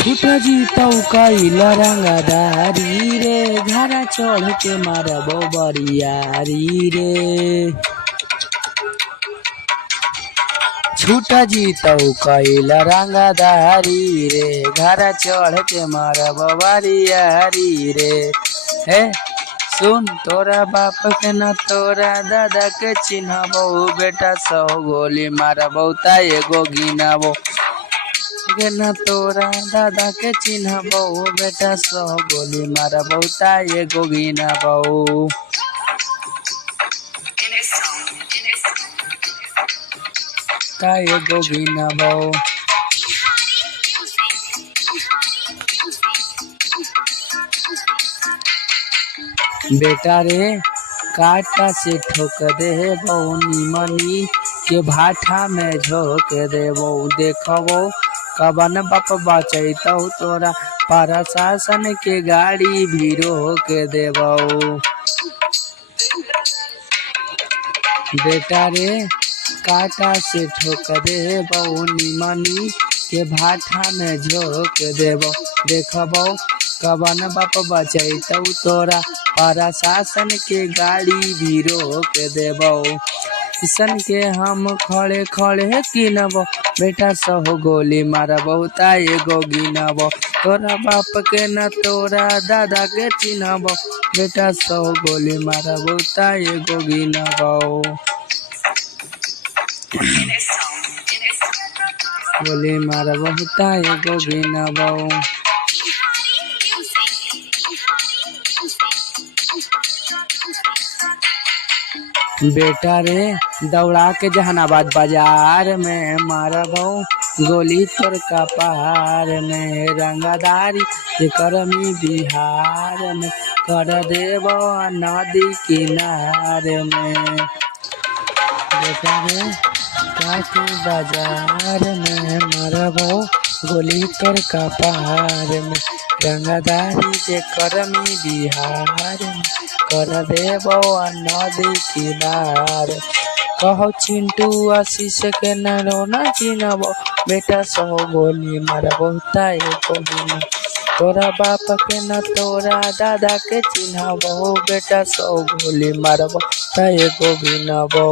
छूट जीतौ कैला रंगदारी रे, घरा चढ़ के मारबो बरियारी रे। छूट जीतौ कैला रंगदारी रे, घरा चढ़ के मारबो बरियारी रे। हे सुन, तोरा बाप के न तोरा दादा के चिन्हबो, बेटा 100 गोली मारबो ता एगो गिनबो। न तोरा दादा के चिन्हबो, बेटा 100 गोली मारबो ता एगो गिनबो। ता एगो गिनबो। बेटा रे काटा से ठोक दे निमनी के भाठा में झोंक देबो। देखबो कवन बाप बचैतौ तोरा, प्रशासन के गाड़ी भी रोक देबो। बेटा रे काटा से ठोक देबो निमनी के भाठा में झोंक देबो। देखबो कवन बाप बचैतौ तोरा, प्रशासन के गाड़ी भी रोक देबो। किसन के हम खड़े खड़े किनबो, बेटा 100 गोली मारबो ता एगो गिनबो। तोरा बाप के न तोरा दादा के चिन्हबो, बेटा 100 गोली मारबो ता एगो गिनबो। गोली मारबो ता एगो गिनबो। बेटा रे दौड़ा के जहानाबाद बाजार में मारबो गोली तोर कपार में। रंगदारी के करमी बिहार में कर देबो नदी किनार में। बेटा रे काशी बाजार में मारबो गोली तोर कपार में। रंगदारी के करमी बिहार में कर देबो नदी किनार। कहो चिंटू आशीष के न चिन्हबो, बेटा 100 गोली मारबो ता एगो गिनबो। तोरा बाप के न तोरा दादा के चिन्हबो, बेटा 100 गोली मारबो ता एगो गिनबो।